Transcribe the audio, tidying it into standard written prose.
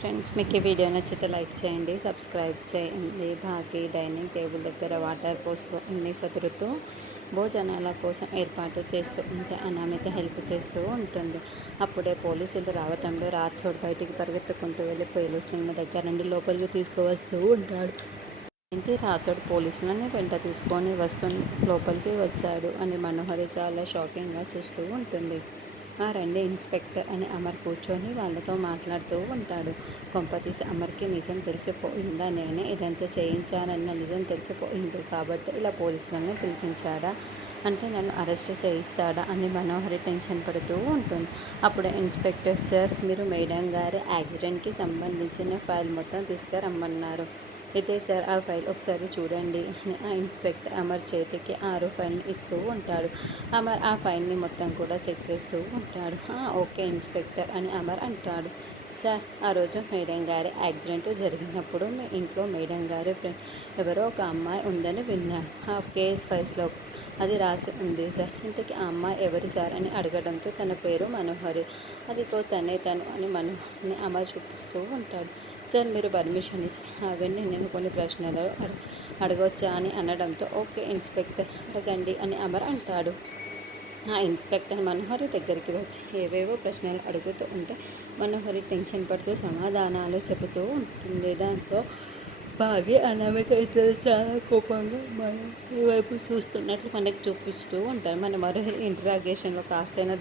Friends, మీకు ఈ video నచ్చితే లైక్ చేయండి, సబ్స్క్రైబ్ చేయండి. భాగ్య డైనింగ్ టేబుల్ దగ్గర వాటర్ పోస్తూ అన్నీ సదురుతూ భోజనాల కోసం ఏర్పాటు చేస్తూ ఉంటే అనామిక హెల్ప్ చేస్తూ ఉంటుంది. అప్పుడే పోలీసులు రావటంలో రాథోడ్ బయటికి పరిగెత్తుకుంటూ వెళ్ళి పోలీసుల దగ్గర నుండి లోపలికి తీసుకువస్తూ ఉంటాడు. ఏంటి, రాథోడ్ పోలీసులని వెంట తీసుకొని లోపలికి వచ్చాడు అని మనోహరి చాలా షాకింగ్గా చూస్తూ ఉంటుంది. రండి ఇన్స్పెక్టర్ అని అమర్ కూర్చొని వాళ్ళతో మాట్లాడుతూ ఉంటాడు. కొంపతీసి అమర్కి నిజం తెలిసిపోయిందా? నేనే ఇదంతా చేయించానన్న నిజం తెలిసిపోయింది కాబట్టి ఇలా పోలీసులను పిలిపించాడా? అంటే నన్ను అరెస్ట్ చేయిస్తాడా అని మనోహరి టెన్షన్ పడుతూ ఉంటుంది. అప్పుడు ఇన్స్పెక్టర్, సార్, మీరు మేడం గారి యాక్సిడెంట్కి సంబంధించిన ఫైల్ మొత్తం తీసుకురమ్మన్నారు. ఇదే సార్ ఆ ఫైల్, ఒకసారి చూడండి అని ఆ ఇన్స్పెక్టర్ అమర్ చేతికి 6 ఫైల్ని ఇస్తూ ఉంటాడు. అమర్ ఆ ఫైల్ని మొత్తం కూడా చెక్ చేస్తూ ఉంటాడు. ఓకే ఇన్స్పెక్టర్ అని అమర్ అంటాడు. సార్, ఆ రోజు మేడం గారి యాక్సిడెంట్ జరిగినప్పుడు మీ ఇంట్లో మేడం గారి ఫ్రెండ్ ఎవరో ఒక అమ్మాయి ఉందని విన్నాను. ఆ కేస్ ఫైల్స్లో అది రాసి ఉంది సార్. ఇంతకీ ఆ అమ్మాయి ఎవరు సార్ అని అడగడంతో తన పేరు మనోహరి, అదితో తను అని మనోహర్ని అమర్ చూపిస్తూ ఉంటాడు. సార్, మీరు పర్మిషన్ ఇస్తే అవన్నీ నేను కొన్ని ప్రశ్నలు అడగవచ్చా అని అనడంతో ఓకే ఇన్స్పెక్టర్, అడగండి అని అమర్ అంటాడు. ఆ ఇన్స్పెక్టర్ మనోహరి దగ్గరికి వచ్చి ఏవేవో ప్రశ్నలు అడుగుతూ ఉంటే మనోహరి టెన్షన్ పడుతూ సమాధానాలు చెబుతూ ఉంటుంది. దాంతో బాగా అనామిక ఇద్దరు చాలా కోపంగా మనం ఈ వైపు చూస్తున్నట్లు మనకి చూపిస్తూ ఉంటారు. మన మనోహరి ఇంట్రాగేషన్లో కాస్తైనా